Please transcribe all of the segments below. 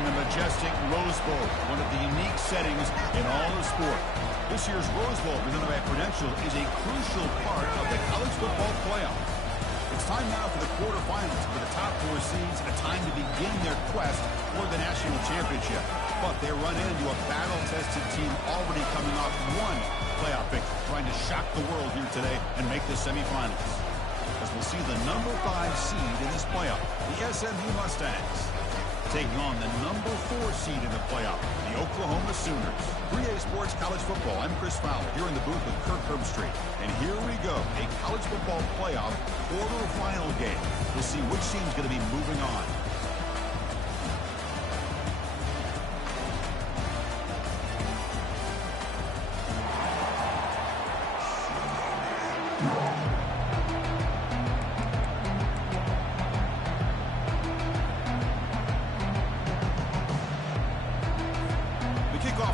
And the majestic Rose Bowl, one of the unique settings in all of sport. This year's Rose Bowl, presented by Prudential, is a crucial part of the college football playoffs. It's time now for the quarterfinals, for the top four seeds, a time to begin their quest for the national championship. But they run into a battle-tested team already coming off one playoff victory, trying to shock the world here today and make the semifinals. As we'll see the number 5 seed in this playoff, the SMU Mustangs, taking on the number 4 seed in the playoff, the Oklahoma Sooners. 3A Sports College Football. I'm Chris Fowler here in the booth with Kirk Herbstreit. And here we go, a college football playoff quarterfinal game. We'll see which team's going to be moving on.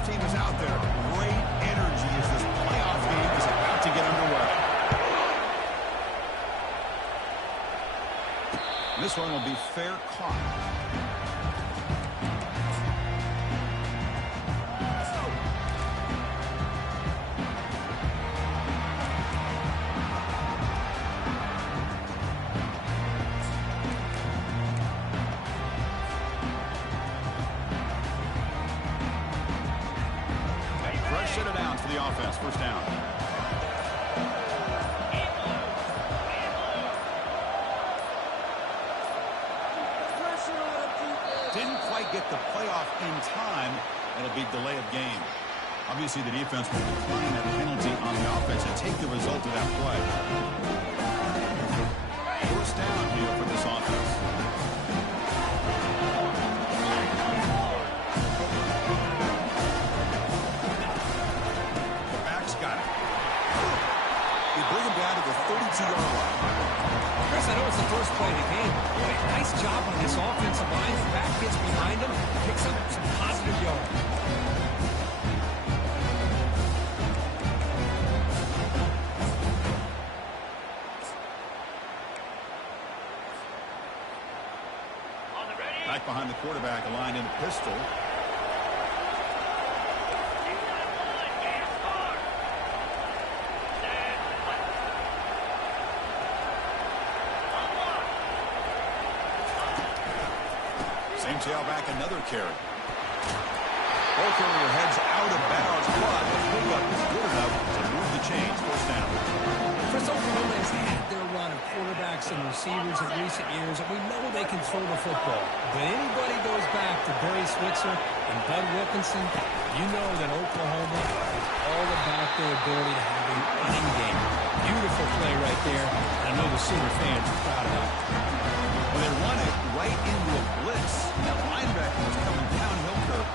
Team is out there. Great energy as this playoff game is about to get underway. This one will be fair caught. Shut it down for the offense. First down. Didn't quite get the playoff in time. It'll be delay of game. Obviously, the defense will decline that penalty on the offense and take the result of that play. First down here for this offense. Bring him down to the 32-yard line. Chris, I know it's the first play of the game. Boy, nice job on this offensive line. The back gets behind him, picks up some positive yards. Back behind the quarterback, aligned in the pistol. Same tailback, another carry. Ball carrier heads out of bounds, but the pickup is good enough to move the chains. First down. Chris, Oklahoma has had their run of quarterbacks and receivers in recent years, and we know they can throw the football. But anybody goes back to Barry Switzer and Bud Wilkinson, you know that Oklahoma is all about their ability to have a running game. Beautiful play right there. I know the Sooner fans are proud of that. Well, they run it right into a blitz. That linebacker was coming downhill curve.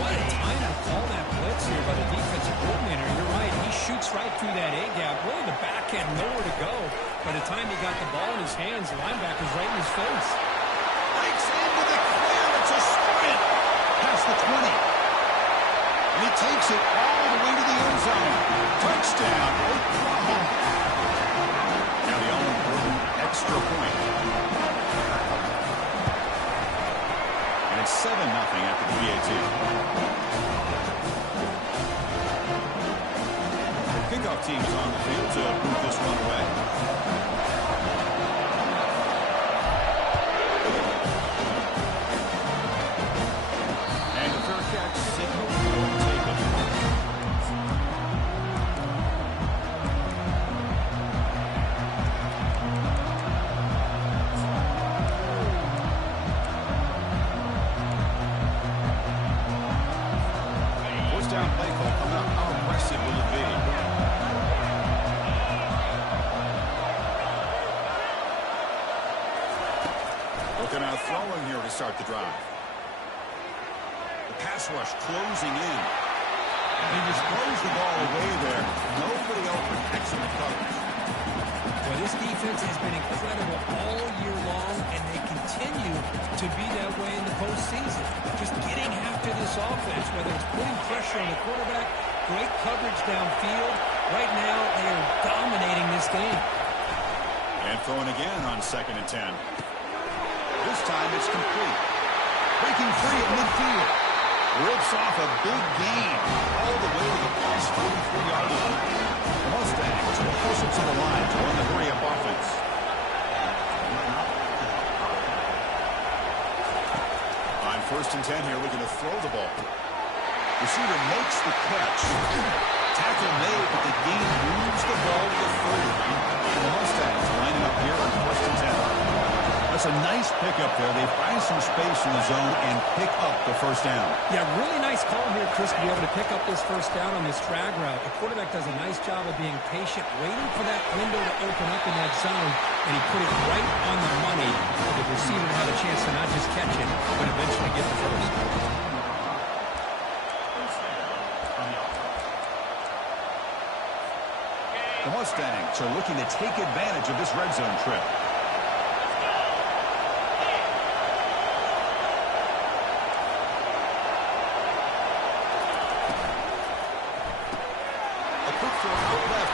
What a time to call that blitz here by the defensive coordinator. You're right. He shoots right through that A-gap. Really, the back had nowhere to go. By the time he got the ball in his hands, the linebacker's right in his face. Breaks into the clear. It's a sprint past the 20. And he takes it all the way to the end zone. Touchdown, Oklahoma. Now the all-important extra point. And it's 7-0 after the PAT. Kickoff team is on the field to move this one away. And the fair catch signal will take it. First down play call coming up. How aggressive will it be? Looking out throwing here to start the drive. The pass rush closing in. He just throws the ball away there. Nobody open. Excellent coverage. Well, this defense has been incredible all year long, and they continue to be that way in the postseason. Just getting after this offense, whether it's putting pressure on the quarterback, great coverage downfield. Right now, they are dominating this game. And throwing again on 2nd and 10. This time it's complete. Breaking free at midfield. Rips off a big gain all the way to the plus 43-yard line. The Mustangs will push it to the line to run the hurry-up offense. On 1st and 10 here, we're going to throw the ball. Receiver makes the catch. Tackle made, but the gain moves the ball to the 30. And the Mustangs lining up here on 1st and 10. That's a nice pickup there. They find some space in the zone and pick up the first down. Yeah, really nice call here, Chris, to be able to pick up this first down on this drag route. The quarterback does a nice job of being patient, waiting for that window to open up in that zone, and he put it right on the money for the receiver to have a chance to not just catch it, but eventually get the first. The Mustangs are looking to take advantage of this red zone trip.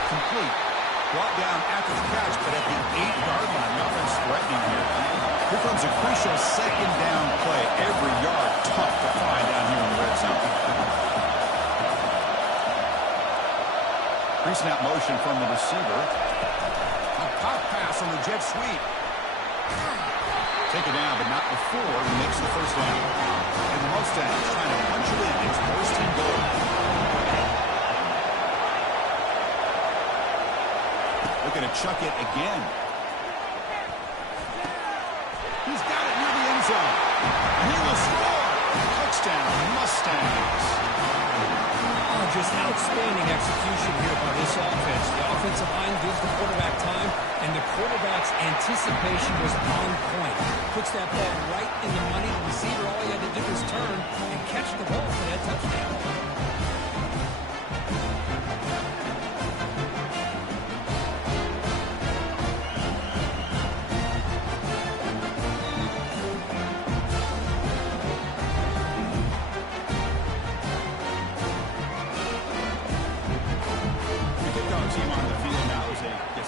Complete. Brought down after the catch, but at the 8-yard line, the offense threatening here. Here comes a crucial second down play. Every yard tough to find down here in the red zone. Pre-snap motion from the receiver. A pop pass on the jet sweep. Take it down, but not before he makes the first down. And the Mustangs trying to punch it in. It's 1st and goal. Looking to chuck it again. He's got it near the end zone. And he will score. Touchdown, Mustangs. Oh, just outstanding execution here by this offense. The offensive line gives the quarterback time, and the quarterback's anticipation was on point. Puts that ball right in the money. The receiver, all he had to do was turn and catch the ball for that touchdown.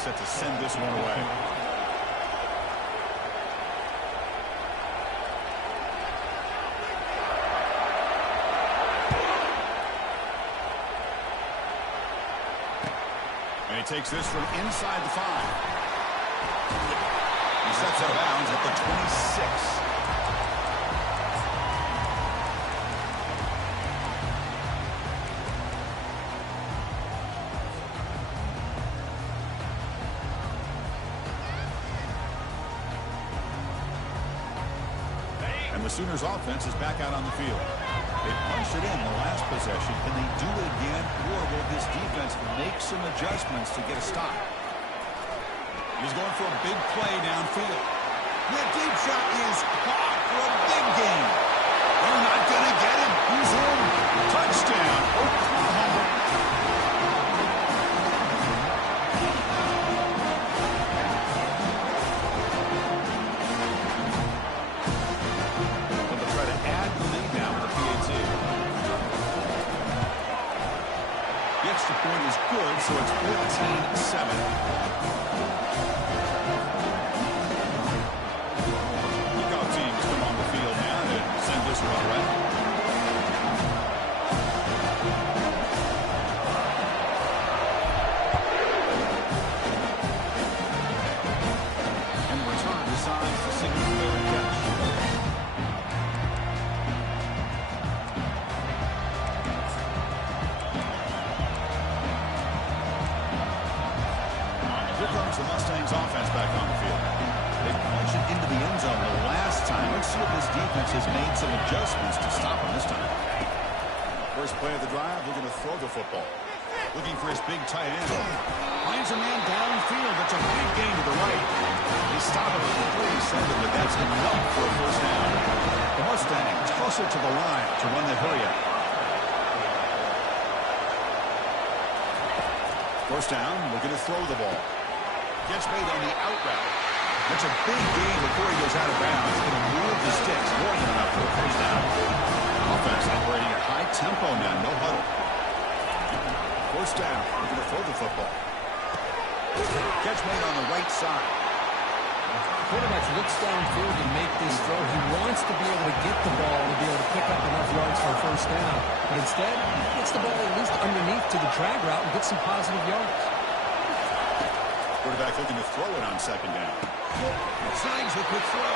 Set to send this one away. And he takes this from inside the 5. He steps out of bounds at the 26. The Sooners offense is back out on the field. They punched it in the last possession. Can they do it again, or will this defense make some adjustments to get a stop? He's going for a big play downfield. That deep shot is caught for a big gain. They're not going to get him. He's in. Touchdown, Oklahoma. The point is good, so it's 14-7. Kickoff teams come on the field now to send this one away. And the return decides to signal their catch. The Mustangs offense back on the field. They punched it into the end zone the last time. Let's see if this defense has made some adjustments to stop them this time. First play of the drive, looking to throw the football. Looking for his big tight end. Finds a man downfield. That's a big gain to the right. They stop it at the 37, but that's enough for a first down. The Mustangs toss it to the line to run the hurry-up. First down, looking to throw the ball. Gets made on the out route. That's a big gain before he goes out of bounds. Going to move the sticks more than enough for a first down. Offense operating at high tempo now, no huddle. First down, we're going to throw the football. Catch made on the right side. Quarterback looks downfield to make this throw. He wants to be able to get the ball to be able But instead, he gets the ball at least underneath to the drag route and gets some positive yards. Quarterback looking to throw it on second down. Snags the quick throw.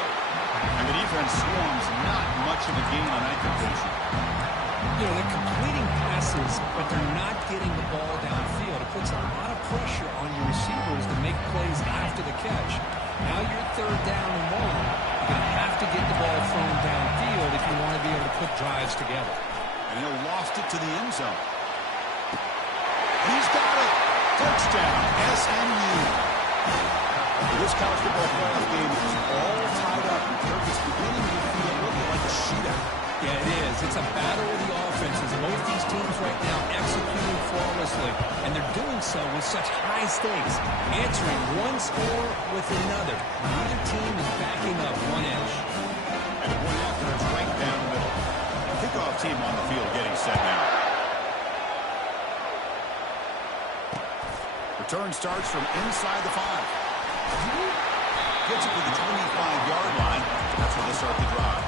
And the defense swarms, not much of a gain on that completion. You know, they're completing passes, but they're not getting the ball downfield. It puts a lot of pressure on your receivers to make plays after the catch. Now you're third down and long. You're going to have to get the ball thrown downfield if you want to be able to put drives together. And he'll lost it to the end zone. He's got it. Touchdown, SMU. This college football playoff game is all tied up. It's beginning to feel a little like a shootout. Yeah, it is. It's a battle of the offenses. Both these teams right now executing flawlessly, and they're doing so with such high stakes, answering one score with another. Neither team is backing up one inch. And the point after is right down the middle. Kickoff team on the field getting set now. Return starts from inside the 5. Gets it to the 25-yard line. That's where they start the drive.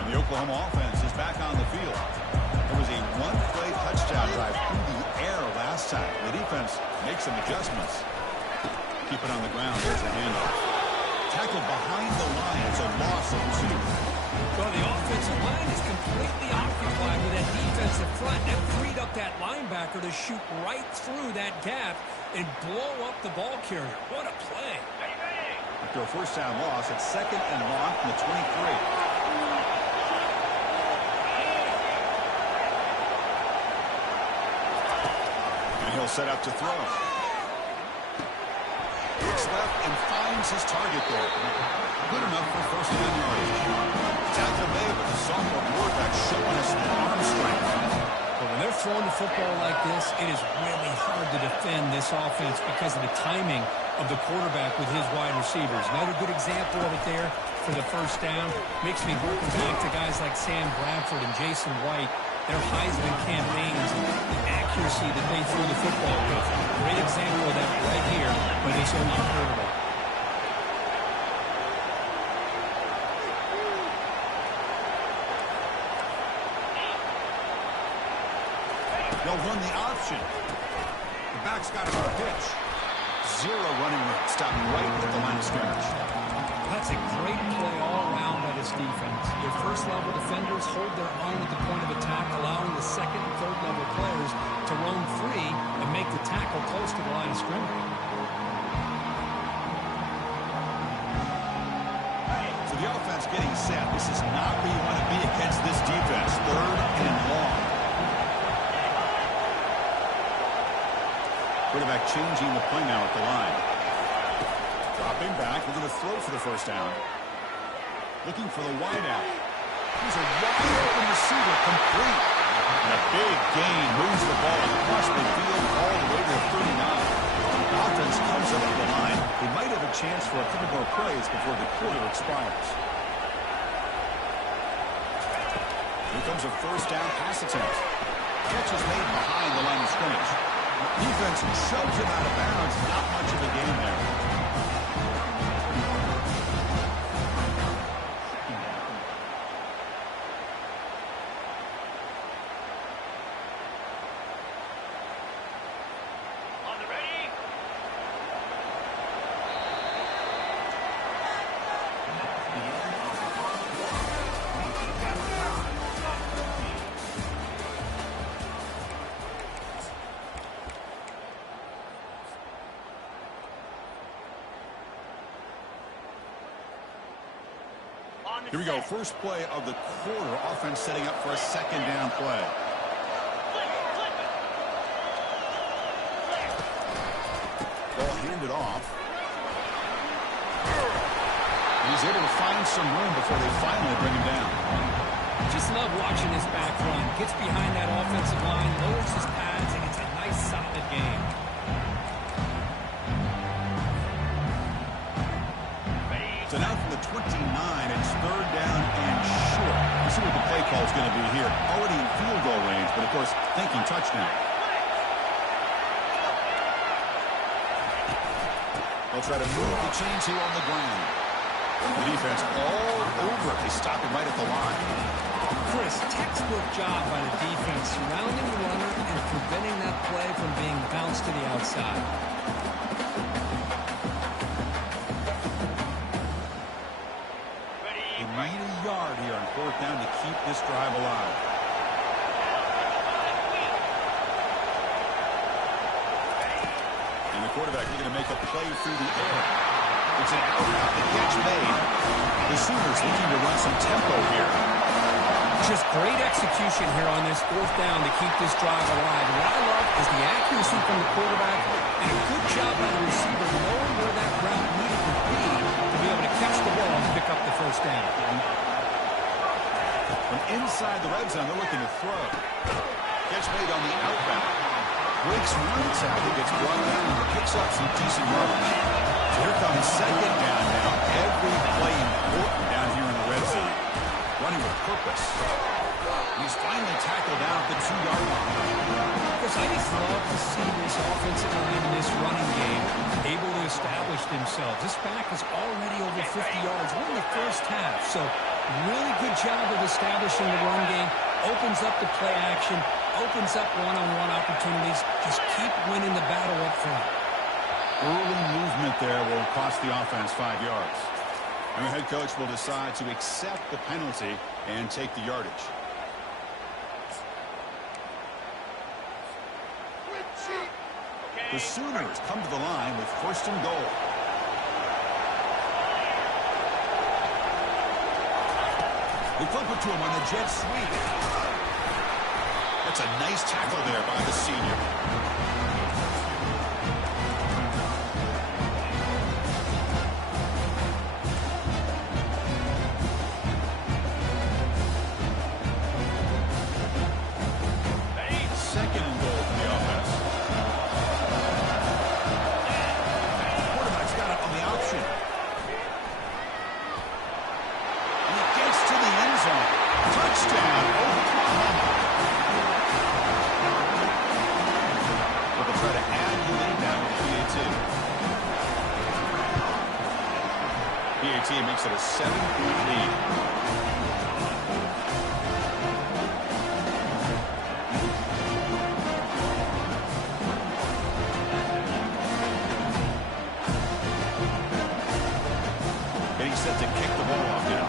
And the Oklahoma offense is back on the field. There was a one-play touchdown drive through the air last time. The defense makes some adjustments. Keep it on the ground. There's the handoff. Tackled behind the line. It's a loss of 2. Well, the offensive line is completely occupied with that defensive front. That freed up that linebacker to shoot right through that gap and blow up the ball carrier. What a play. After a first down loss, it's second and long from the 23. And he'll set up to throw. Looks left and finds his target there. Good enough for first down yardage. Tackle made, but the sophomore quarterback showing us that arm strength. But when they're throwing the football like this, it is really hard to defend this offense because of the timing of the quarterback with his wide receivers. Another good example of it there for the first down. Makes me harken back to guys like Sam Bradford and Jason White, their Heisman campaigns, the accuracy that they threw the football with. Great example of that right here with this OU quarterback. They'll run the option. The back's got it on a pitch. Zero running room. Stop right at the line of scrimmage. That's a great play all around by this defense. Your first-level defenders hold their own at the point of attack, allowing the second and third-level players to roam free and make the tackle close to the line of scrimmage. So the offense getting set. This is not where you want to be against this defense. Third and long. Quarterback changing the play now at the line. Dropping back. We're going to throw for the first down. Looking for the wide out. He's a wide open receiver, complete. And a big gain moves the ball across the field all the way to the 39. The offense comes up to the line. They might have a chance for a couple more plays before the quarter expires. Here comes a first down pass attempt. Catch is made behind the line of scrimmage. Defense shoves it out of bounds. Not much of a gain there. On the ready. Here we go. First play of the quarter. Offense setting up for a second down play. Ball handed off. He's able to find some room before they finally bring him down. Just love watching this back run. Gets behind that offensive line, lowers his pads, and it's a nice, solid game. So now from the 29, it's third down and short. We'll see what the play call is going to be here. Already in field goal range, but of course, thinking touchdown. They'll try to move the chains here on the ground. The defense all over it. They stop him right at the line. Chris, textbook job by the defense, surrounding the runner and preventing that play from being bounced to the outside. They need a yard here on 4th down to keep this drive alive. And the quarterback looking to make a play through the air. It's an out route. The catch made. The Sooners looking to run some tempo here. Just great execution here on this 4th down to keep this drive alive. And what I love is the accuracy from the quarterback and a good job by the receiver knowing where that route needed to be able to catch the ball and pick up the 1st down. From inside the red zone, they're looking to throw. Catch made on the outbound. Breaks one tackle, gets brought down, and picks up some decent yardage. So here comes 2nd down now. Every play important down here in the red zone. Running with purpose. He's finally tackled down at the 2-yard line. Chris, I just love to see this offensive line in this running game able to establish themselves. This back is already over 50 yards. We're in the first half, so really good job of establishing the run game. Opens up the play action, opens up one-on-one opportunities. Just keep winning the battle up front. Early movement there will cost the offense 5 yards. And the head coach will decide to accept the penalty and take the yardage. The Sooners come to the line with 1st and goal. They flip it to him on the jet sweep. That's a nice tackle there by the senior. Makes it a 7-point lead. Getting set to kick the ball off now.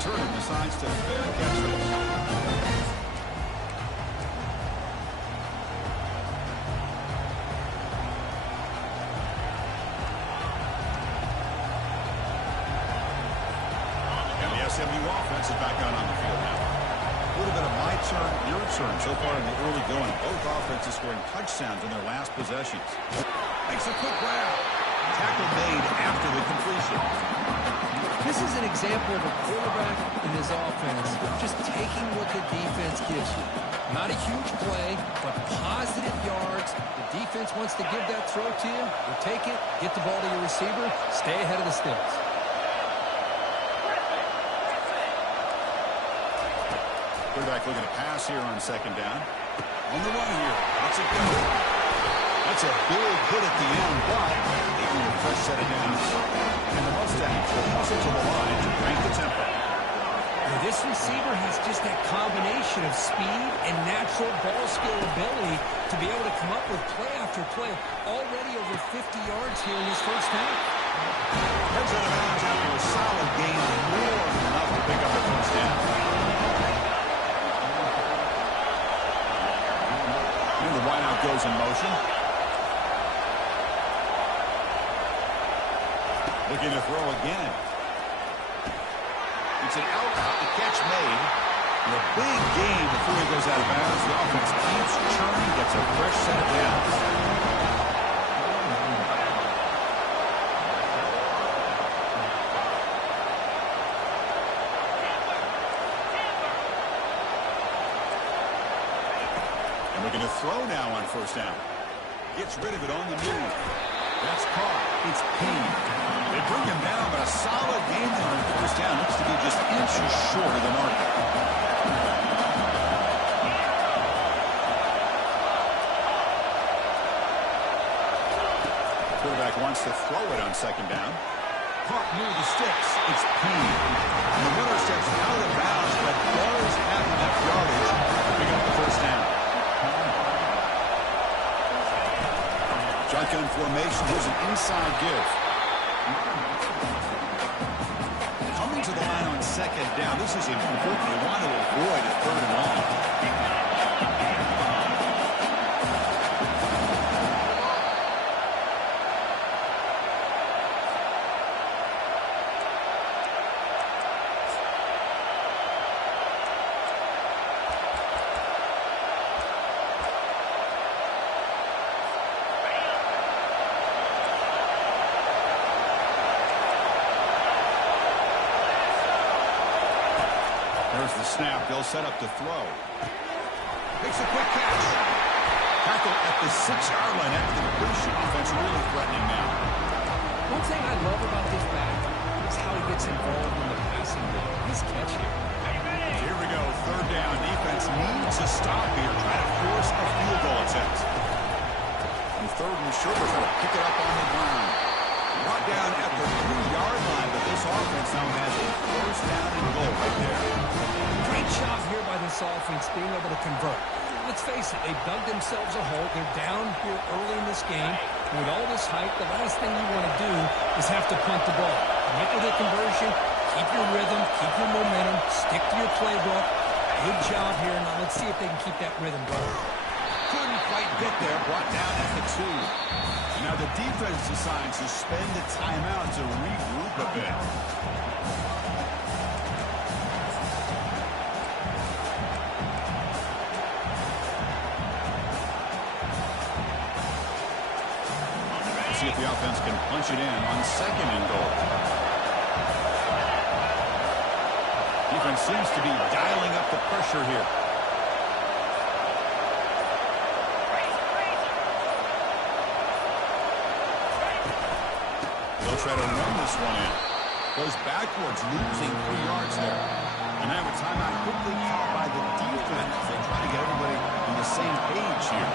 Turner decides to fair catch this. SMU offense is back out on the field now. A little bit of my turn, your turn so far in the early going. Both offenses scoring touchdowns in their last possessions. Makes a quick grab. Tackle made after the completion. This is an example of a quarterback in his offense just taking what the defense gives you. Not a huge play, but positive yards. The defense wants to give that throw to you. You take it, get the ball to your receiver, stay ahead of the sticks. Quarterback looking to pass here on 2nd down. On the run here. That's a go. That's a big hit at the end, but they need a fresh set of downs. And the Mustangs will hustle to the line to crank the tempo. Now, this receiver has just that combination of speed and natural ball skill ability to be able to come up with play after play. Already over 50 yards here in this 1st half. Heads out of bounds after a solid gain, more than enough to pick up the 1st down. And the wideout goes in motion. Looking to throw again. It's an out route. The catch made. And a big gain before he goes out of bounds. The offense keeps churning, gets a fresh set of downs. And looking to throw now on 1st down. Gets rid of it on the move. That's caught. It's Payne. They bring him down, but a solid game there on 1st down. Looks to be just inches short of the mark. wants to throw it on second down. Caught near the sticks. It's Payne. And the runner steps out of bounds, but does have enough yardage to pick up the first down. Shotgun formation. Here's an inside give. Coming to the line on second down. This is important. They want to avoid a third and long. There's the snap. They'll set up to throw. Makes a quick catch. Tackle at the 6-yard line after the completion. Defense really threatening now. One thing I love about this back is how he gets involved in the passing game. His catch here. Here we go. Third down. Defense needs a stop here. Try to force a field goal attempt. And third and short, we're going to pick it up on the ground. Brought down at the 3-yard line, but this offense now has a first down and goal right there. Great job here by this offense being able to convert. Let's face it, they've dug themselves a hole. They're down here early in this game. And with all this hype, the last thing you want to do is have to punt the ball. Make with a conversion, keep your rhythm, keep your momentum, stick to your playbook. Good job here. Now let's see if they can keep that rhythm going. Couldn't quite get there. Brought down at the 2. Now the defense decides to spend the timeout to regroup a bit. See if the offense can punch it in on second and goal. Defense seems to be dialing up the pressure here. They'll try to run this one in. Goes backwards, losing 3 yards there. And now a timeout quickly called by the defense. They try to get everybody on the same page here.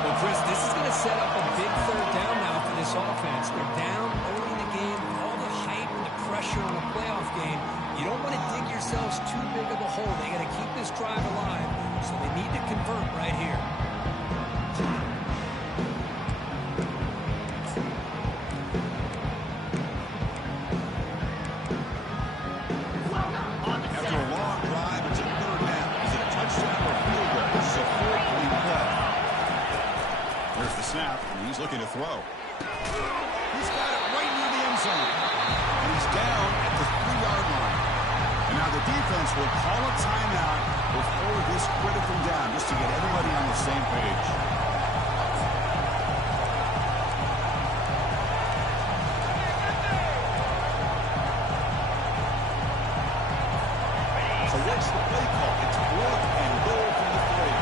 Well, Chris, this is going to set up a big third down now for this offense. They're down early in the game. All the hype and the pressure on a playoff game. You don't want to dig yourselves too big of a hole. They got to keep this drive alive, so they need to convert right here. After a long drive, it's a third down. Is it a touchdown or field goal? This is a 4-point play. There's the snap, and he's looking to throw. He's got it right near the end zone. And he's down at the 3-yard line. And now the defense will call a timeout before this critical down, just to get everybody on the same page. So what's the play call? It's 4th and goal from the 3.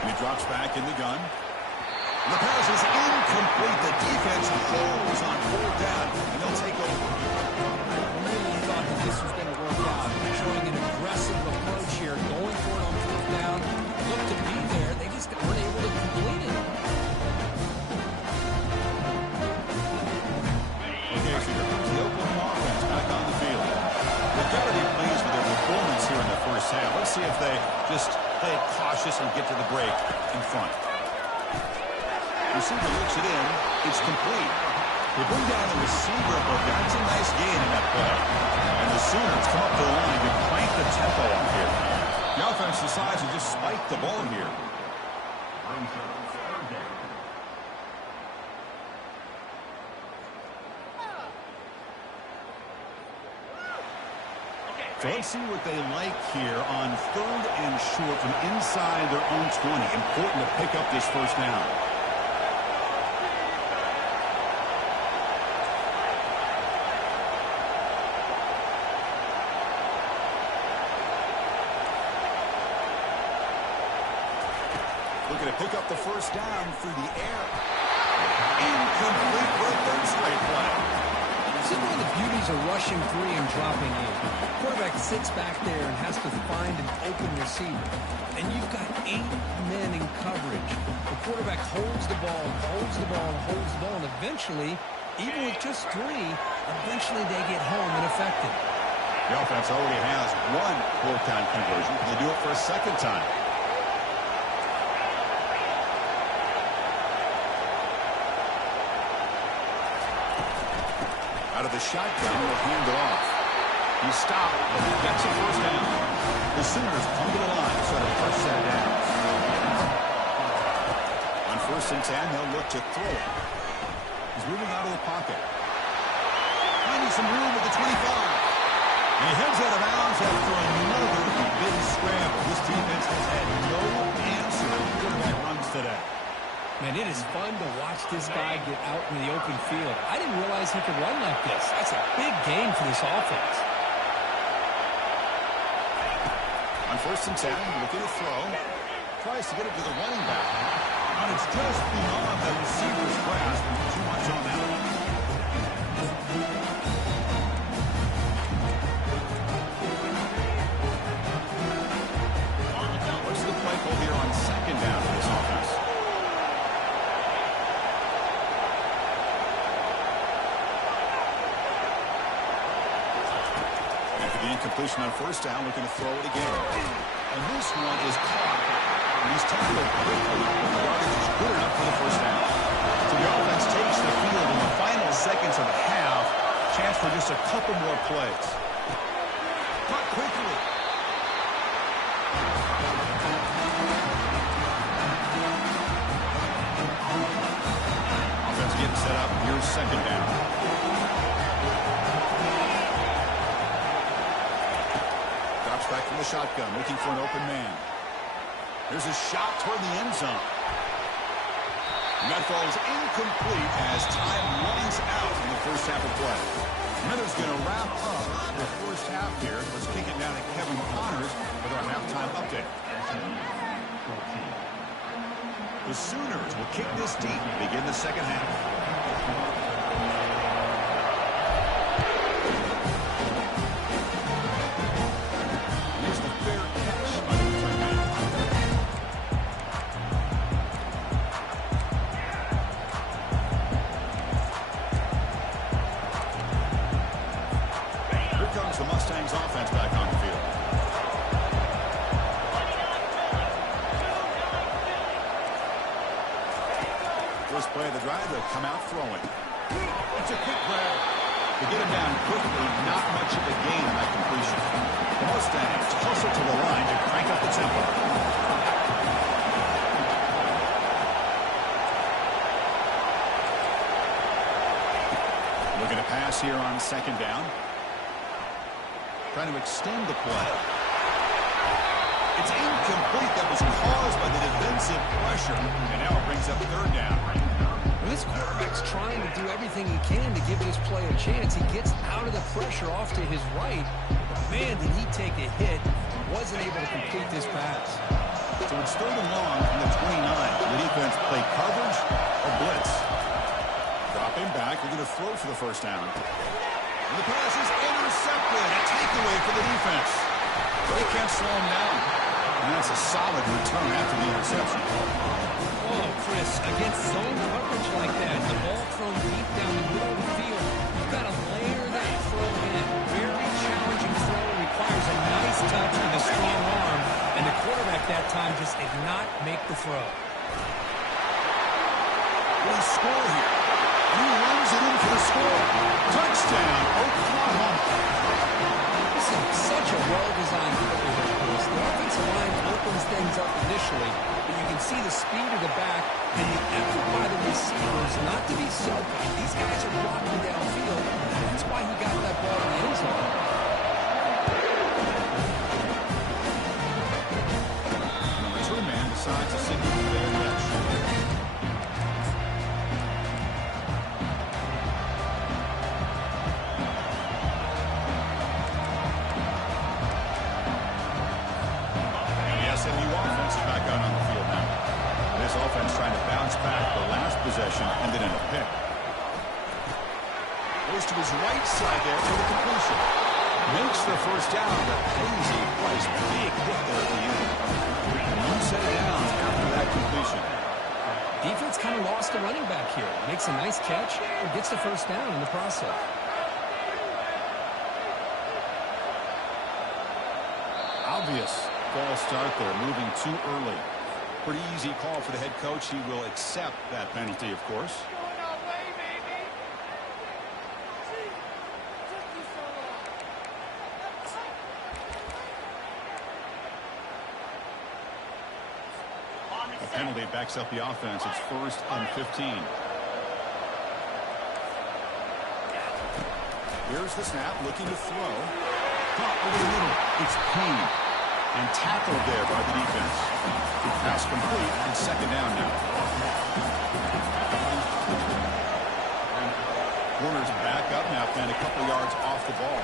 He drops back in the gun. The pass is incomplete. The defense holds on 4th down, and they'll take over. Really thought that this was going to work out. Showing an aggressive approach here, going for it on 4th down. Looked to be there. They just weren't able to complete it. Okay, so here comes the Oakland offense back on the field. They've got to be pleased with their performance here in the first half. Let's see if they just play it cautious and get to the break in front. Receiver looks it in. It's complete. They bring down the receiver, but that's a nice gain in that play. And the Sooners come up to the line to crank the tempo up here. The offense decides to just spike the ball here. So let's see what they like here on 3rd and short from inside their own 20. Important to pick up this first down. Looking to pick up the first down through the air. Incomplete for a third straight play. This is one of the beauties of rushing three and dropping eight. The quarterback sits back there and has to find an open receiver. And you've got 8 men in coverage. The quarterback holds the ball, holds the ball, holds the ball, and eventually, even with just 3, eventually they get home and effective. The offense already has 1 fourth-down conversion. They do it for a second time. Out of the shotgun, will hand it off. He stopped, but that's a first down. The Sooners come to the line, so to first set down. On 1st and 10, they'll look to throw it. He's moving out of the pocket. Finding some room at the 25. And he heads out of bounds after another big scramble. This defense has had no answer to quarterback runs today. Man, it is fun to watch this guy get out in the open field. I didn't realize he could run like this. That's a big game for this offense. On 1st and 10, looking to throw. Tries to get it to the running back. And it's just beyond the receiver's grasp. Too much on that one. What's the play call here on 2nd down for this offense? The incompletion on 1st down, looking to throw it again. And this one is caught. And he's tackled quickly. The yardage is good enough for the 1st down. So the offense takes the field in the final seconds of the half. Chance for just a couple more plays. Caught quickly. Offense getting set up. Here's 2nd down. Back from the shotgun, looking for an open man. There's a shot toward the end zone. And that falls incomplete as time runs out in the first half of play. Miller's going to wrap up the first half here. Let's kick it down to Kevin Connors with our halftime update. The Sooners will kick this deep and begin the second half. The Mustangs offense back on the field. First play of the drive, they'll come out throwing. It's a quick grab. To get him down quickly, not much of a gain on that completion. The Mustangs hustle to the line to crank up the tempo. Looking to pass here on 2nd down. Trying to extend the play. It's incomplete. That was caused by the defensive pressure. And now it brings up 3rd down. Well, this quarterback's trying to do everything he can to give this play a chance. He gets out of the pressure off to his right. But man, did he take a hit. Wasn't able to complete this pass. So it's 3rd and long from the 29. The defense play coverage or blitz. Dropping back. They're going to throw for the 1st down. And the pass is intercepted. A takeaway for the defense. They can't slow him down. And that's a solid return after the interception. Oh, Chris, against zone coverage like that, the ball thrown deep down the middle of the field, you've got to layer that throw in. Very challenging throw. Requires a nice touch with a strong arm. And the quarterback that time just did not make the throw. Will he score here? He runs it in for the score. Touchdown, Oklahoma. This is such a well-designed play here, Chris. The offensive line opens things up initially, but you can see the speed of the back and the effort by the receivers not to be selfish. These guys are blocking downfield. That's why he got that ball in the end zone. Number 2 man decides to signal the fair catch. SMU offense is back out on the field now. This offense trying to bounce back the last possession ended in a pick. Goes to his right side there for the completion. Makes the first down, but pays a price. Big hit there at the end. One set it down after that completion. Defense kind of lost the running back here. Makes a nice catch and gets the first down in the process. Obvious false start there, moving too early. Pretty easy call for the head coach. He will accept that penalty, of course. A penalty backs up the offense. It's 1st and 15. Here's the snap, looking to throw. Caught over the middle. It's Payne. And tackled there by the defense. Pass complete, and 2nd down now. Warner's back up now, and a couple yards off the ball.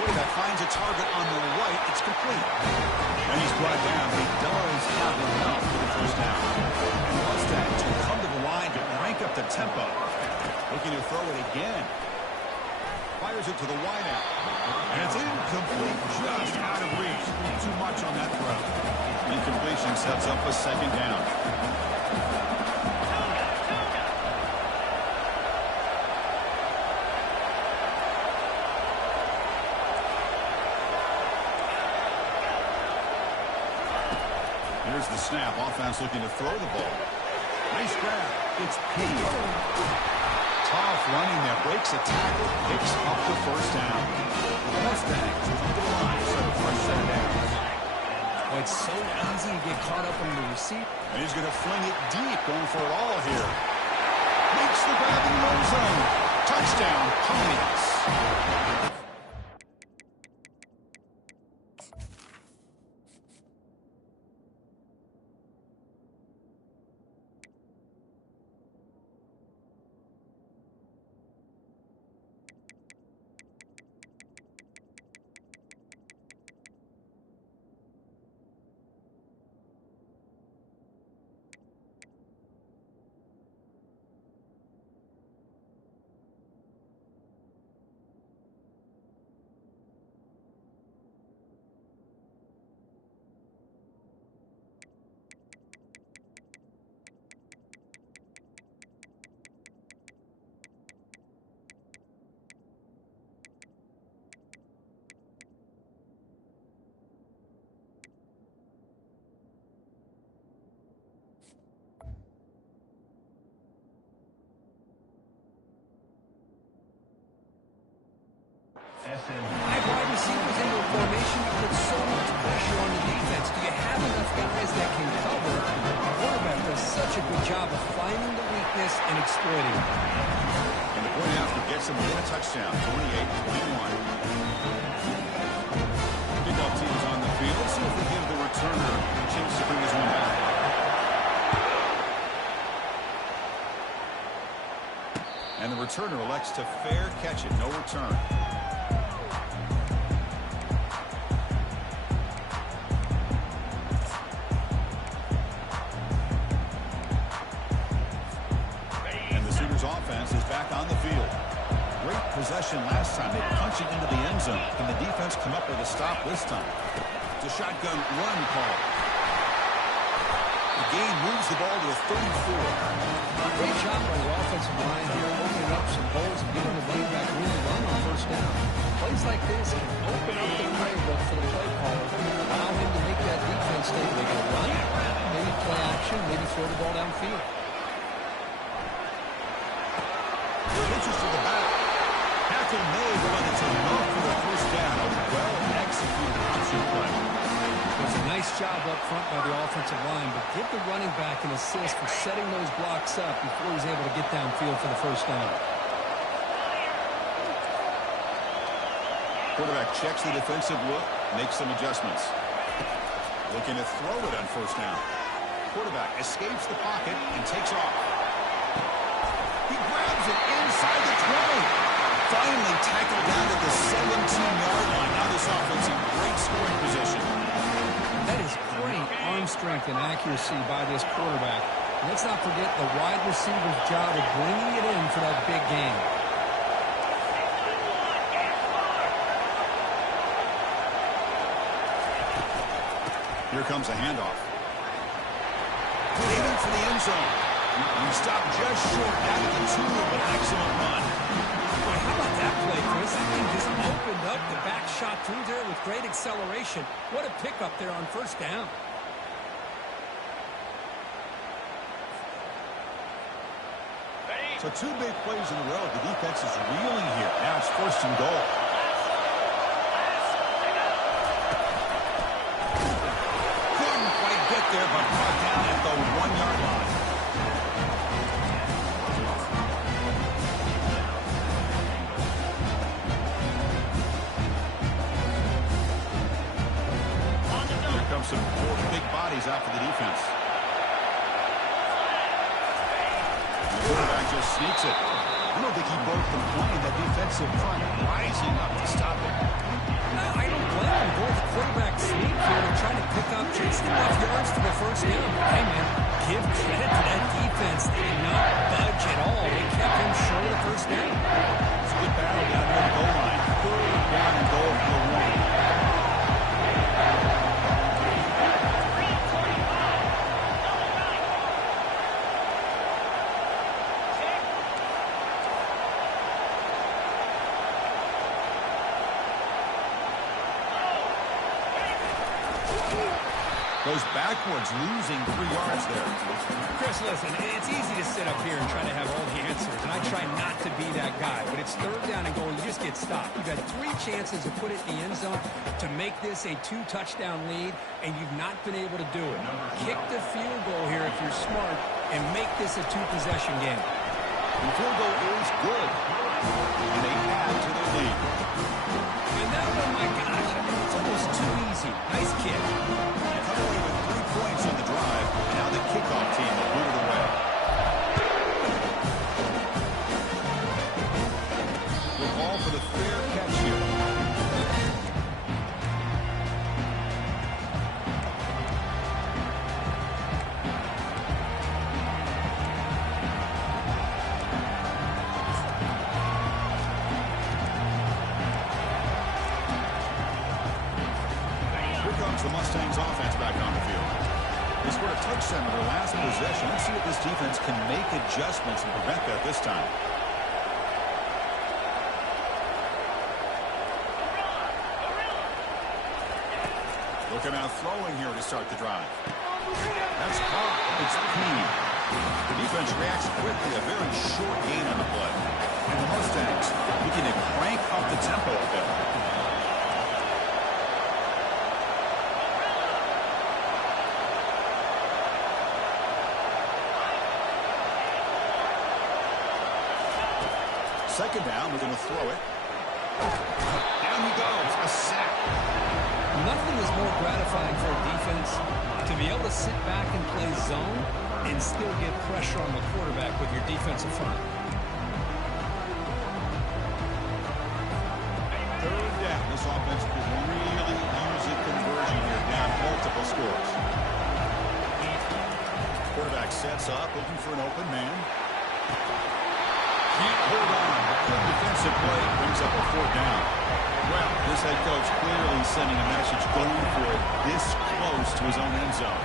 Quarterback finds a target on the right. It's complete. And he's brought down. He does have enough for the first down. And Mustangs will come to the line to crank up the tempo. Looking to throw it again. Fires it to the wideout. And it's incomplete, just out of reach. Too much on that throw. Incompletion sets up a 2nd down. Here's the snap. Offense looking to throw the ball. Nice grab. It's Payne. Tough running there. Breaks a tackle. Picks up the first down. Mustangs come to the line. So the first set of downs. Well, it's so easy to get caught up on the receiver. And he's going to fling it deep. Going for it all here. Makes the grab in the end zone. Touchdown, Ponies. High wide receivers into a formation that puts so much pressure on the defense. Do you have enough guys that can cover? The quarterback does such a good job of finding the weakness and exploiting it. And the point after gets him within a touchdown, 28-21. Pickup teams on the field. Let's see if we give the returner a chance to bring this one back. And the returner elects to fair catch it. No return. Offense is back on the field. Great possession last time. They punch it into the end zone. Can the defense come up with a stop this time? It's a shotgun run call. The game moves the ball to a 34. Great job by the offensive line here, opening up some holes and giving the running back room to run on first down. Plays like this can open up the playbook for the play caller. Allow him to make that defense think they're going to run, maybe play action, maybe throw the ball downfield. Pitches to the back. Tackle made, but it's enough for the first down. A well-executed option play. There's a nice job up front by the offensive line, but give the running back an assist for setting those blocks up before he's able to get downfield for the first down. Quarterback checks the defensive look, makes some adjustments. Looking to throw it on first down. Quarterback escapes the pocket and takes off. He grabs it inside the 20. Finally tackled down at the 17-yard line. Now this offense in great scoring position. That is great arm strength and accuracy by this quarterback. Let's not forget the wide receiver's job of bringing it in for that big game. Here comes a handoff. Aiming for the end zone. He stopped just short down at the 2, but an excellent run. Boy, how about that play, Chris? That thing just opened up. The back shot through there with great acceleration. What a pickup there on first down. So 2 big plays in a row. The defense is reeling here. Now it's 1st and goal. Couldn't quite get there, but caught down at the 1-yard line. Here comes some 4 big bodies out for the defense. The quarterback just sneaks it. I don't think he broke the plane. That defensive front rising up to stop it. No, I don't blame him. Both quarterback sneak here and trying to pick up just enough yards for the first down. Hey, man, give credit to that defense. They did not budge at all. They kept him short of the first down. It's a good battle down near the goal line. 3rd down and goal for the 1. Goes backwards, losing 3 yards there. Chris, listen, it's easy to sit up here and try to have all the answers, and I try not to be that guy. But it's 3rd down and goal. You just get stopped. You've got 3 chances to put it in the end zone to make this a 2-touchdown lead, and you've not been able to do it. Kick the field goal here if you're smart and make this a 2-possession game. The field goal is good, and they add to their lead. And that one, my gosh, it's almost too easy. Nice kick. Come away with 3 points on the drive, and now the kickoff team will boot it away. We'll call for the fair catch here. The Mustangs offense back on the field. They scored a touchdown with their last possession. Let's see if this defense can make adjustments and prevent that this time. Looking out throwing here to start the drive. That's caught. It's P. The defense reacts quickly. A very short gain on the play. And the Mustangs looking to crank up the tempo a bit. Second down, we're going to throw it. Down he goes, a sack. Nothing is more gratifying for a defense to be able to sit back and play zone and still get pressure on the quarterback with your defensive front. 3rd down. This offense could really use a conversion here, down multiple scores. Quarterback sets up, looking for an open man. Can't hold on. Good defensive play brings up a 4th down. Well, this head coach clearly sending a message going for it this close to his own end zone.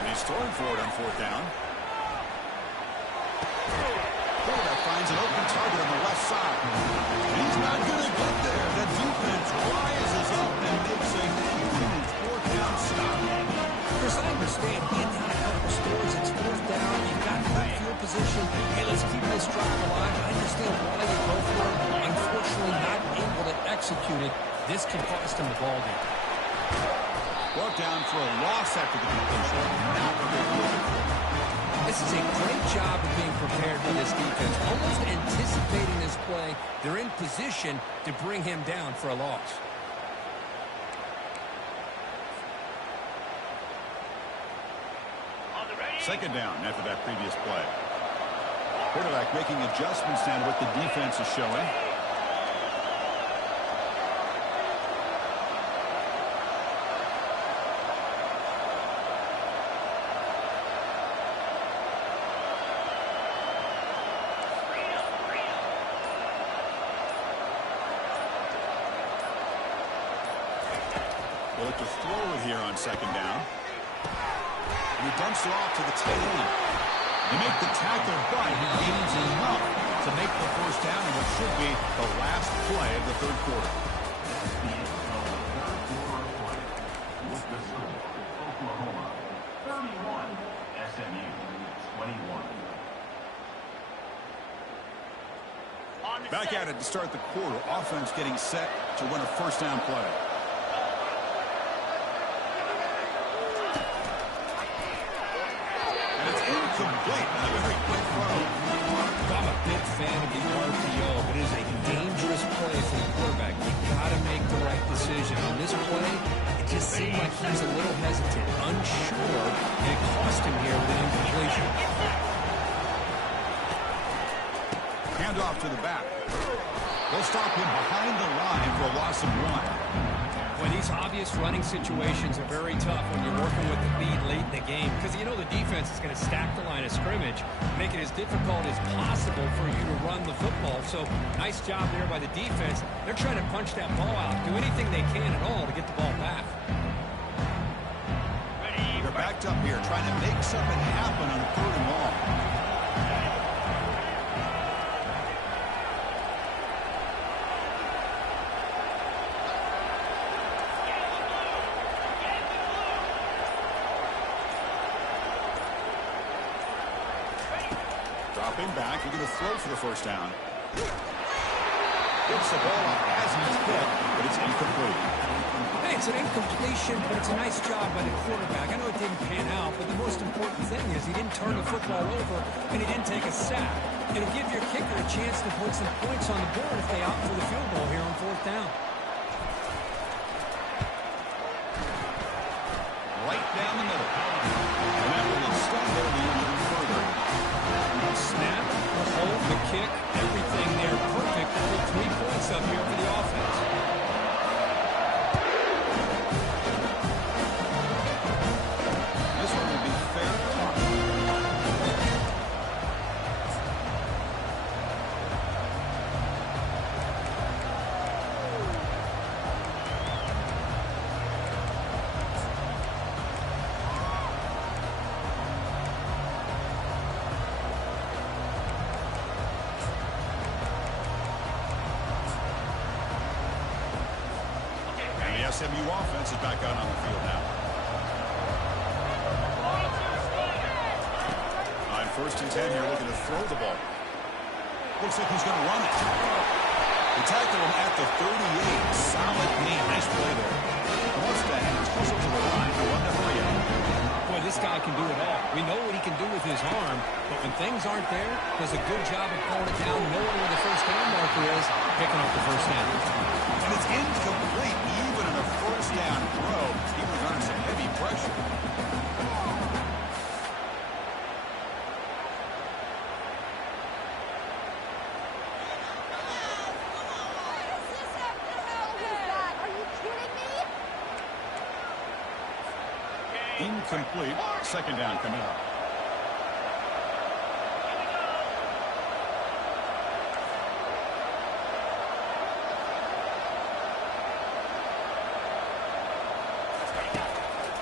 And he's throwing for it on 4th down. Quarterback finds an open target on the left side. He's not going to get there. The defense rises up and makes a huge 4th down stop. Chris, I understand getting down a couple scores. It's 4th down. You've got good field position. Hey, let's keep this drive alive. I understand why you go for it. Unfortunately, not able to execute it. This can cost him the ball game. Brought down for a loss after the completion. Not what they're looking for. This is a great job of being prepared for this defense. Almost anticipating this play. They're in position to bring him down for a loss. Second down after that previous play. Quarterback making adjustments down to what the defense is showing. They'll look to throw it here on second down. And he dumps it off to the tight end. They make the tackle, but he gains enough to make the first down in what should be the last play of the third quarter. Oklahoma, 31, SMU, 21. Back at it to start the quarter. Offense getting set to run a first down play. And it's incomplete. A very quick throw. I'm a big fan of the RPO, but it is a dangerous play for the quarterback. You've got to make the right decision. On this play, it just seemed like he was a little hesitant, unsure, and it cost him here with an incompletion. Handoff to the back. They'll stop him behind the line for a loss of 1. Well, these obvious running situations are very tough when you're working with the lead late in the game because you know the defense is going to stack the line of scrimmage, make it as difficult as possible for you to run the football. So nice job there by the defense. They're trying to punch that ball out, do anything they can at all to get the ball back. They're backed up here trying to make something happen on 3rd and long. Dropping back, you're going to throw for the first down. Gets the ball off as he's hit, but it's incomplete. Hey, it's an incompletion, but it's a nice job by the quarterback. I know it didn't pan out, but the most important thing is he didn't turn the football over and he didn't take a sack. It'll give your kicker a chance to put some points on the board if they opt for the field goal here on 4th down. Right down the middle. And that will extend their lead even further. Snap, the hold, the kick, everything there perfect to put 3 points up here for the offense. This one will be fair. SMU offense is back out on the field now. On 1st and 10 here, looking to throw the ball. Looks like he's going to run it. They tackle him at the 38. Solid knee. Nice play there. Mustang hustle to the line for 1 to hurry up. Boy, this guy can do it all. We know what he can do with his arm, but when things aren't there, does a good job of pulling it down, knowing where the first down marker is, picking up the first down. And it's incomplete. Even in a first down throw, he was under some heavy pressure. Incomplete. 2nd down coming up.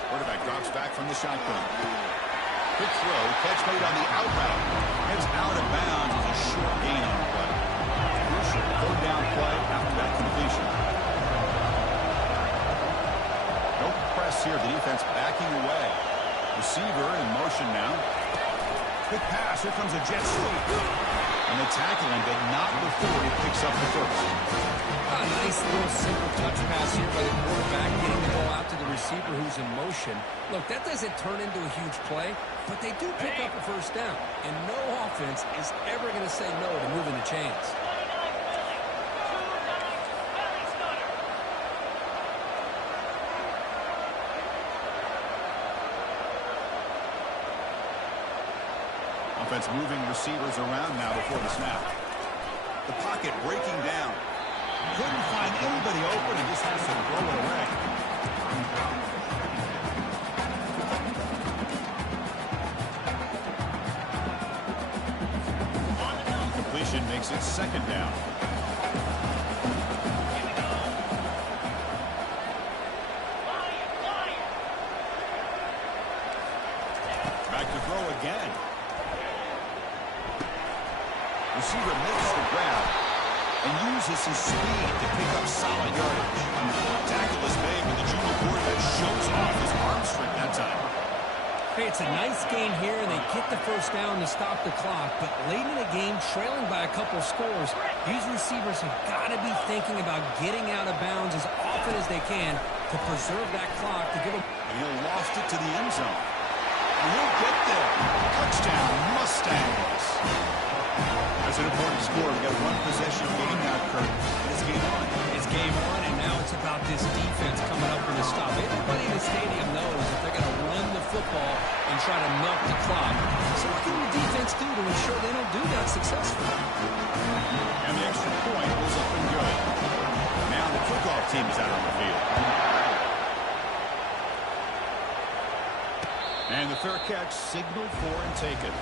Quarterback drops back from the shotgun. Quick throw. Catch made on the out route. It's out of bounds as a short gain on the play. Crucial 3rd down play after that completion. No press here. The defense backing away. Receiver in motion now. Quick pass. Here comes a jet sweep. And the tackling, but not before he picks up the first. A nice little simple touch pass here by the quarterback, getting the ball out to the receiver who's in motion. Look, that doesn't turn into a huge play, but they do pick up a first down. And no offense is ever going to say no to moving the chains. Offense moving receivers around now before the snap. The pocket breaking down. Couldn't find anybody open and just has to throw it away. Completion makes it 2nd down. uses his speed to pick up solid yardage. Tackle is made, but the junior quarterback shows off his arm strength that time. Hey, it's a nice game here, and they get the first down to stop the clock. But late in the game, trailing by a couple scores, these receivers have got to be thinking about getting out of bounds as often as they can to preserve that clock to give them. And he'll loft it to the end zone. And he'll get there. Touchdown, Mustangs. That's an important score. We've got one possession game now, Kurt. And it's game on. It's game on, and now it's about this defense coming up with a stop. Everybody in the stadium knows that they're going to run the football and try to milk the clock. So what can your defense do to ensure they don't do that successfully? And the extra point was up and good. Now the kickoff team is out on the field. And the fair catch signaled for and taken.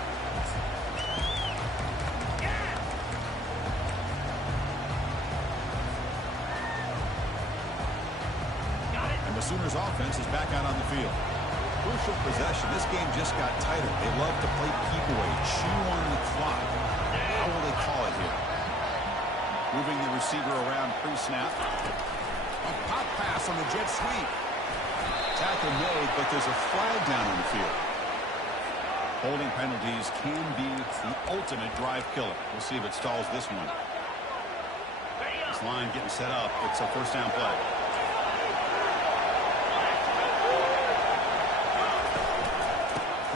And the Sooners offense is back out on the field. Crucial possession. This game just got tighter. They love to play keep away, chew on the clock. How will they call it here? Moving the receiver around pre-snap. A pop pass on the jet sweep. Tackle made, but there's a flag down on the field. Holding penalties can be the ultimate drive killer. We'll see if it stalls this one. This line getting set up. It's a first down play.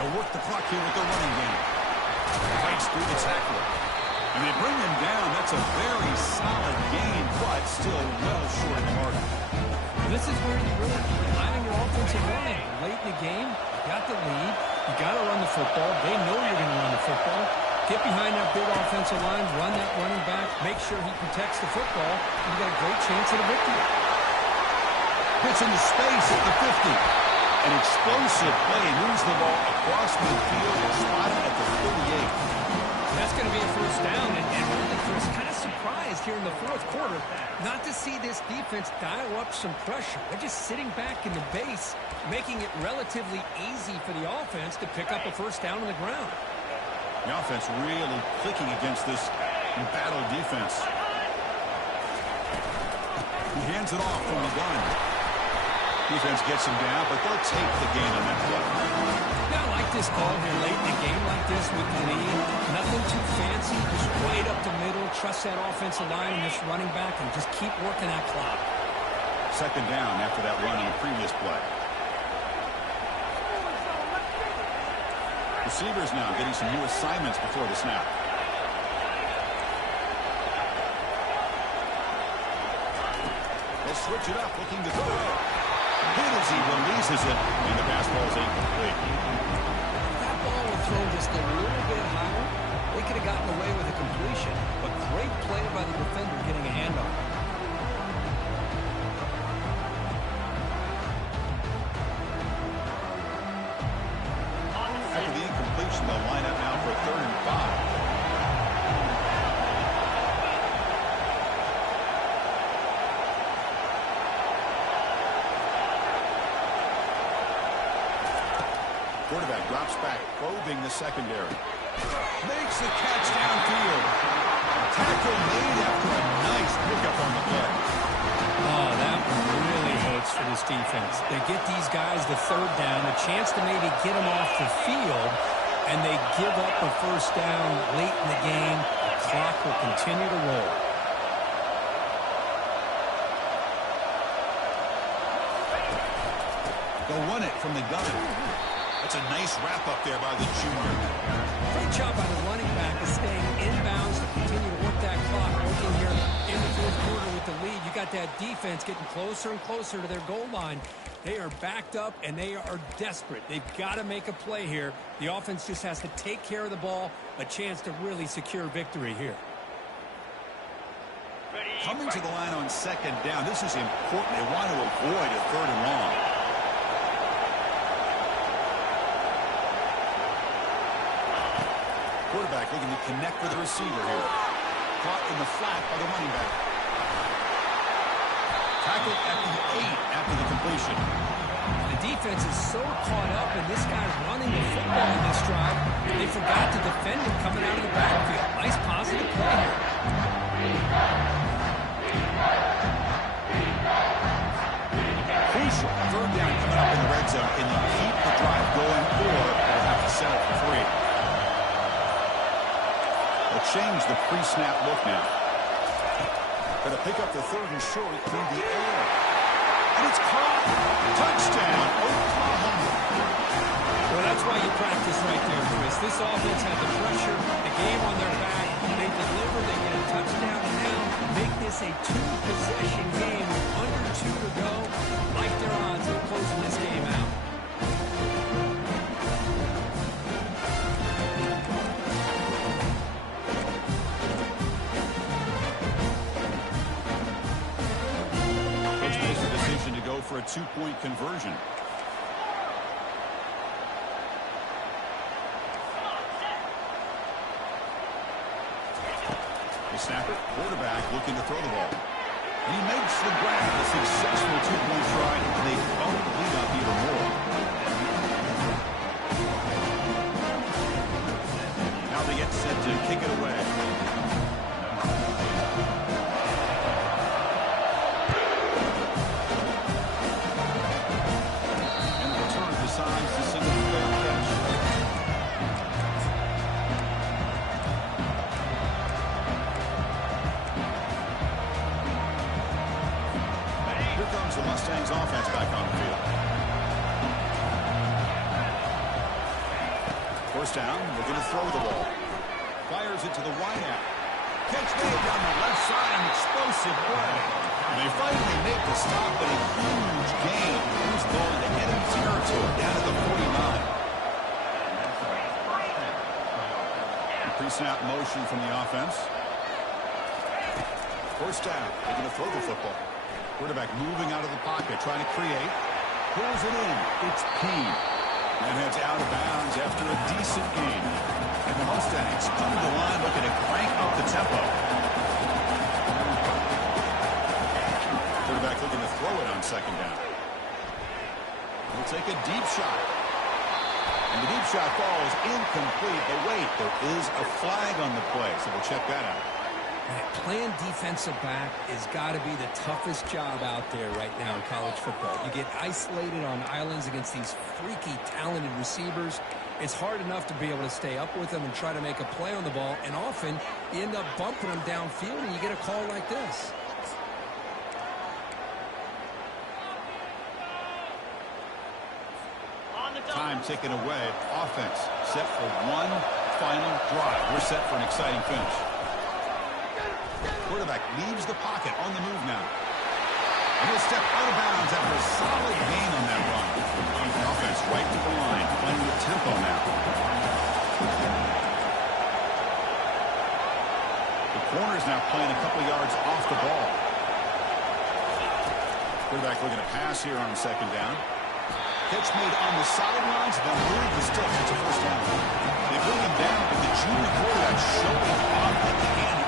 They'll work the clock here with their running game. Breaks through the tackler. And they bring him down. That's a very solid gain, but still well short of the mark. This is where you really rely on your offensive line. Late in the game, you got the lead. You got to run the football. They know you're going to run the football. Get behind that big offensive line, run that running back, make sure he protects the football, and you got a great chance at a victory. Hits into space at the 50. An explosive play moves the ball across midfield and spotted at the 38. That's going to be a first down, and really was kind of surprised here in the fourth quarter not to see this defense dial up some pressure. They're just sitting back in the base, making it relatively easy for the offense to pick up a first down on the ground. The offense really clicking against this embattled defense. He hands it off from the gun. Defense gets him down, but they'll take the gain on that play. Yeah, I like this call here late in the game like this with the lead. Nothing too fancy, just right up the middle. Trust that offensive line and this running back and just keep working that clock. Second down after that run on the previous play. Receivers now getting some new assignments before the snap. They'll switch it up, looking to throw it. Hit as he releases it, and the pass ball is incomplete. If that ball was thrown just a little bit higher, they could have gotten away with a completion. But great play by the defender getting a hand on it. After the incompletion, they'll line up now for a 3rd and 5. Quarterback drops back, probing the secondary. Makes the catch downfield. Tackle made after a nice pickup on the play. Oh, that really hurts for this defense. They get these guys the 3rd down, a chance to maybe get them off the field, and they give up a first down late in the game. The clock will continue to roll. They'll run it from the gun. That's a nice wrap up there by the junior. Great job by the running back of staying inbounds to continue to work that clock. Working here in the fourth quarter with the lead. You got that defense getting closer and closer to their goal line. They are backed up and they are desperate. They've got to make a play here. The offense just has to take care of the ball. A chance to really secure victory here. Coming to the line on 2nd down. This is important. They want to avoid a 3rd and long. Quarterback looking to connect with the receiver here. Caught in the flat by the running back. Tackled at the 8 after the completion. The defense is so caught up in this guy's running the football in this drive, they forgot to defend him coming out of the backfield. Nice positive play here. zone. Can you keep the drive going, or they'll have to settle for 3? They'll change the pre-snap look now. Going to pick up the 3rd and short through the air. And it's caught. Touchdown, Oklahoma. Well, that's why you practice right there, Chris. This offense had the pressure, the game on their back. They deliver, they get a touchdown, and now make this a 2-possession game with under 2 to go. Like their odds of closing this game out. Coach makes the decision to go for a 2-point conversion. The snapper, quarterback looking to throw the ball. And he makes the grab, a successful 2-point try, and they bump the lead up even more. Now they get set to kick it away. And the return decides to send a fair catch. Here comes the Mustangs offense back on the field. First down, looking to throw the ball. Fires it to the wide out. Catch made down the left side, an explosive play. And they finally make the stop, but a huge gain. Moves the ball into enemy territory, down at the 49. Pre-snap motion from the offense. First down, looking to throw the football. Quarterback moving out of the pocket, trying to create. Pulls it in. It's Payne. And heads out of bounds after a decent gain. And the Mustangs under the line looking to crank up the tempo. Quarterback looking to throw it on 2nd down. He'll take a deep shot. And the deep shot falls incomplete. But wait, there is a flag on the play, so we'll check that out. Playing defensive back has got to be the toughest job out there right now in college football. You get isolated on islands against these freaky, talented receivers. It's hard enough to be able to stay up with them and try to make a play on the ball, and often you end up bumping them downfield and you get a call like this. Time ticking away. Offense set for one final drive. We're set for an exciting finish. Quarterback leaves the pocket on the move now. And he'll step out of bounds after a solid gain on that run. The offense right to the line, playing with tempo now. The corner's now playing a couple yards off the ball. Quarterback looking to pass here on 2nd down. Catch made on the sidelines, then move the sticks. It's a first down. They bring him down, but the junior quarterback showing off at the end.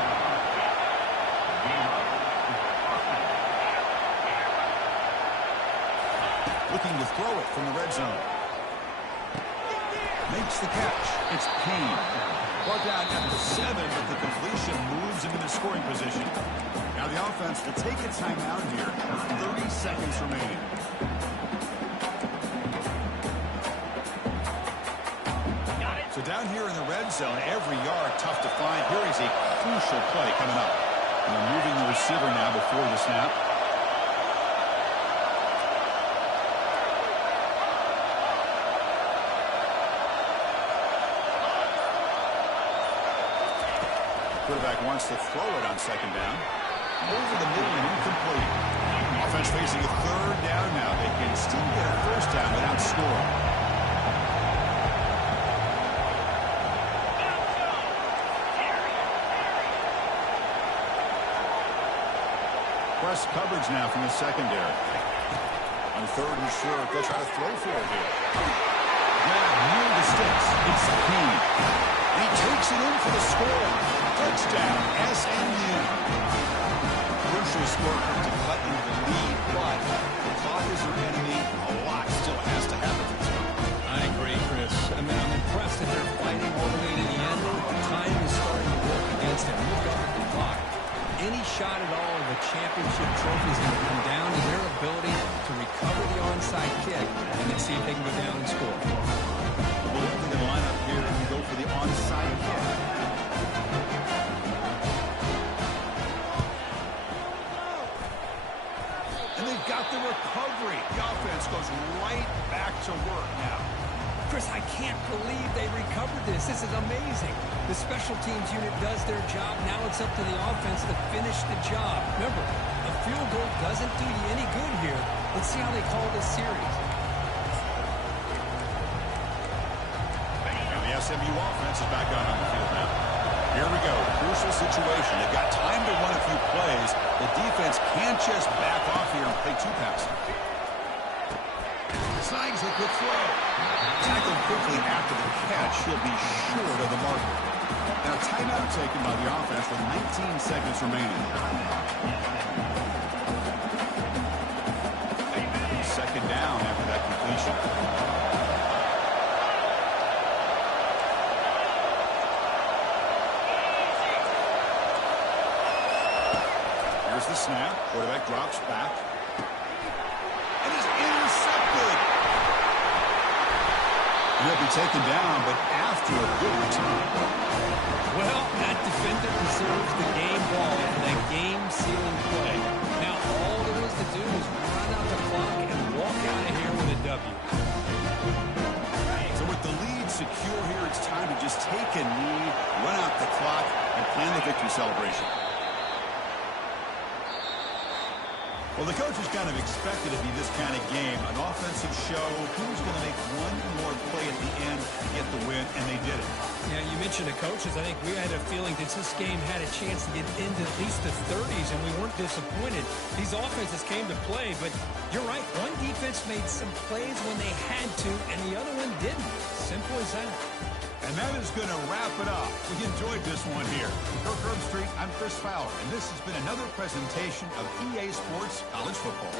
Looking to throw it from the red zone. Makes the catch. It's Payne. Brought down at the 7, but the completion moves him into scoring position. Now the offense will take a timeout here. 30 seconds remaining. So down here in the red zone, every yard tough to find. Here is a crucial play coming up. And they're moving the receiver now before the snap. Quarterback wants to throw it on 2nd down. Over the middle and incomplete. Offense facing a 3rd down now. They can still get a first down without scoring. Press coverage now from the secondary. On 3rd and short, they'll try to throw for it here. Grab near the sticks. It's Payne. He takes it in for the score. Touchdown, SMU. Crucial score to cut into the lead, but the clock is their enemy. A lot still has to happen for this one. I agree, Chris. I mean, I'm impressed that they're fighting all the way to the end. Time is starting to work against them. Look up at the clock. Any shot at all of a championship trophy is going to come down to their ability to recover the onside kick and then see if they can go down and score. We'll look to the lineup here and we go for the onside kick. And they've got the recovery. The offense goes right back to work now. Chris, I can't believe they recovered this. This is amazing. The special teams unit does their job. Now it's up to the offense to finish the job. Remember, a field goal doesn't do you any good here. Let's see how they call this series. And the SMU offense is back out on the field now. Here we go. Crucial situation. They've got time to run a few plays. The defense can't just back off here and play two passes. Slangs a quick throw. Tackled quickly after the catch. He'll be short of the marker. And a timeout taken by the offense with 19 seconds remaining. Second down after that completion. Here's the snap. Quarterback drops back. And is intercepted. He'll be taken down, but after a good return. Well, that defender deserves the game ball for that game-sealing play. Now, all there is to do is run out the clock and walk out of here with a W. So with the lead secure here, it's time to just take a knee, run out the clock, and plan the victory celebration. Well, the coaches kind of expected it to be this kind of game, an offensive show. Who's going to make one more play at the end to get the win, and they did it. Yeah, you mentioned the coaches. I think we had a feeling that this game had a chance to get into at least the 30s, and we weren't disappointed. These offenses came to play, but you're right. One defense made some plays when they had to, and the other one didn't. Simple as that. And that is going to wrap it up. We enjoyed this one here. For Herb Street, I'm Chris Fowler, and this has been another presentation of EA Sports College Football.